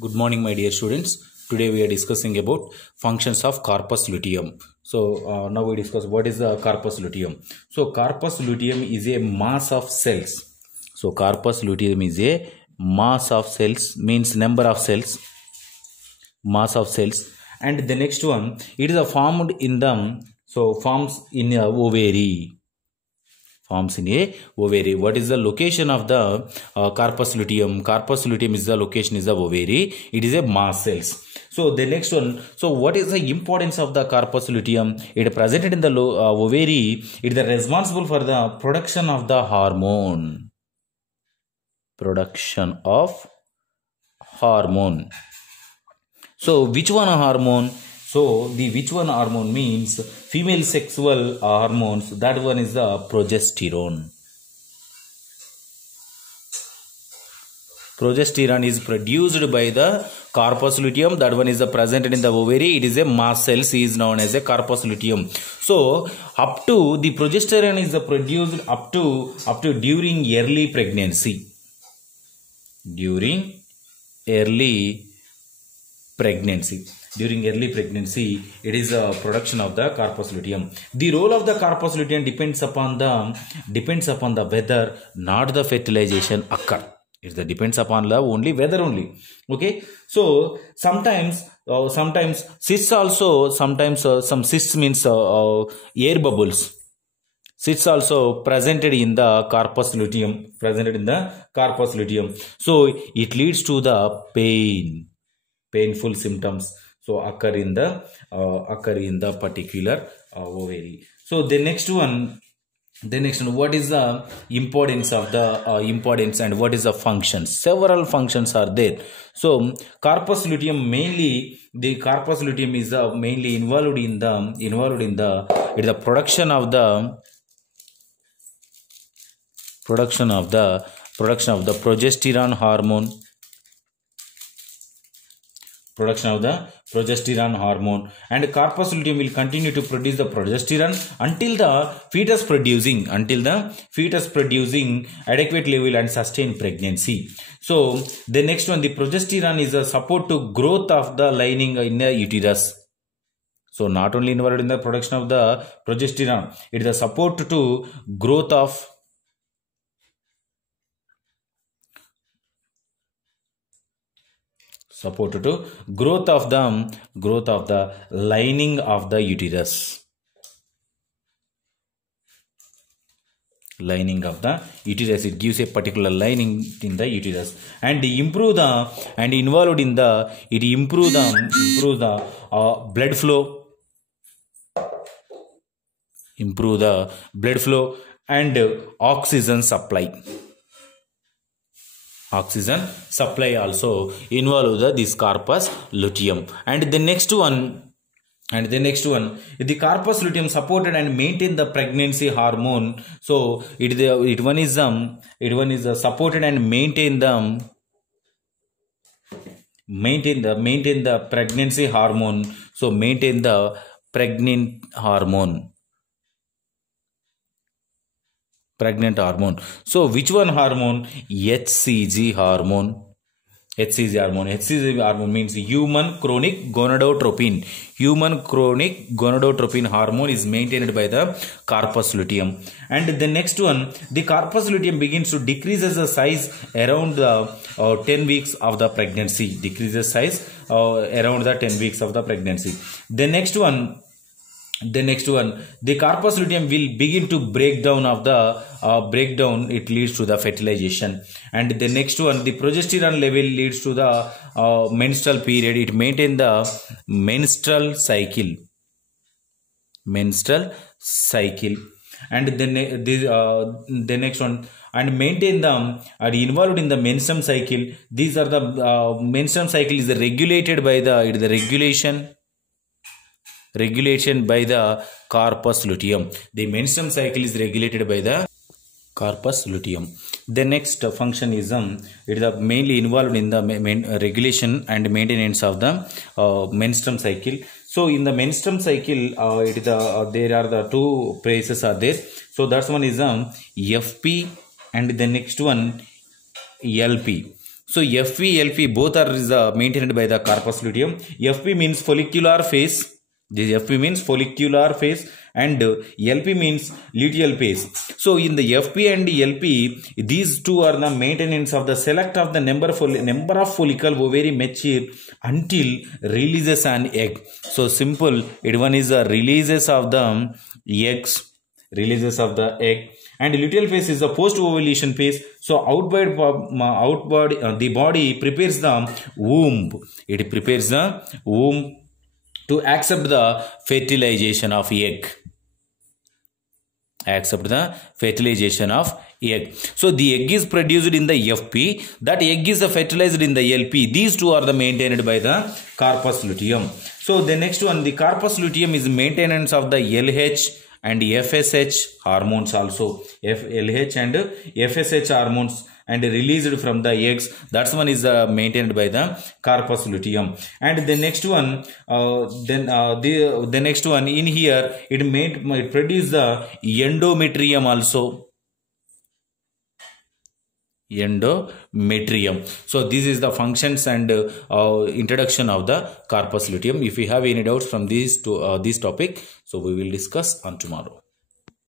Good morning, my dear students. Today we are discussing about functions of corpus luteum. So now we discuss what is the corpus luteum. So corpus luteum is a mass of cells. So corpus luteum is a mass of cells, means number of cells, mass of cells. And the next one, it is a formed in them. So forms in a ovary. Forms in a ovary. What is the location of the corpus luteum? Corpus luteum is the location is the ovary. It is a mass cells. So the next one. So what is the importance of the corpus luteum? It is presented in the ovary. It is responsible for the production of the hormone. Production of hormone. So which one hormone? So the which one hormone means female sexual hormones. That one is the progesterone. Progesterone is produced by the corpus luteum. That one is presented in the ovary. It is a mass cells is known as a corpus luteum. So up to the progesterone is produced up to during early pregnancy. During early pregnancy, it is a production of the corpus luteum. The role of the corpus luteum depends upon the whether not the fertilization occur. It depends upon the only weather only. Okay, so sometimes cysts also, sometimes some cysts means air bubbles. Cysts also presented in the corpus luteum. So it leads to the painful symptoms. So occur in the particular ovary. So the next one, what is the importance of the importance and what is the functions? Several functions are there. So corpus luteum mainly, the corpus luteum is mainly involved in the production of the progesterone hormone. And corpus luteum will continue to produce the progesterone until the fetus producing adequate level and sustained pregnancy. So the next one, the progesterone is a support to growth of the lining in the uterus. So not only involved in the production of the progesterone, it is a support to growth of the lining of the uterus. It gives a particular lining in the uterus and improve the blood flow. Improve the blood flow and oxygen supply. Oxygen supply also involve this corpus luteum. And the next one, the corpus luteum supported and maintain the pregnancy hormone. So it one is supported and maintain the pregnancy hormone. So maintain the pregnant hormone. So which one hormone? HCG hormone. HCG hormone means human chronic gonadotropin. Human chronic gonadotropin hormone is maintained by the corpus luteum. And the next one, the corpus luteum begins to decrease the size around the 10 weeks of the pregnancy. Around the 10 weeks of the pregnancy. The next one, the corpus luteum will begin to break down it leads to the fertilization. And the next one, the progesterone level leads to the menstrual period. It maintains the menstrual cycle. And the next one, and maintain them are involved in the menstrual cycle. These are the menstrual cycle is regulated by the regulation by the corpus luteum. The menstrual cycle is regulated by the corpus luteum. The next function is it is mainly involved in the regulation and maintenance of the menstrual cycle. So in the menstrual cycle, there are the two phases are there. So that's one is FP and the next one LP. So FP, LP both are maintained by the corpus luteum. FP means follicular phase. This FP means follicular phase and LP means luteal phase. So in the FP and LP, these two are the maintenance of the select of the number of follicle ovary mature until releases an egg. So simple, it one is the releases of the eggs, and luteal phase is the post ovulation phase. So outward the body prepares the womb. It prepares the womb to accept the fertilization of egg. So the egg is produced in the FP. That egg is fertilized in the LP. These two are the maintained by the corpus luteum. So the next one, the corpus luteum is maintenance of the LH and FSH hormones also. LH and FSH hormones and released from the eggs. That's one is maintained by the corpus luteum. And the next one, the next one in here, it produces the endometrium also. Endometrium. So this is the functions and introduction of the corpus luteum. If you have any doubts from this topic, so we will discuss on tomorrow.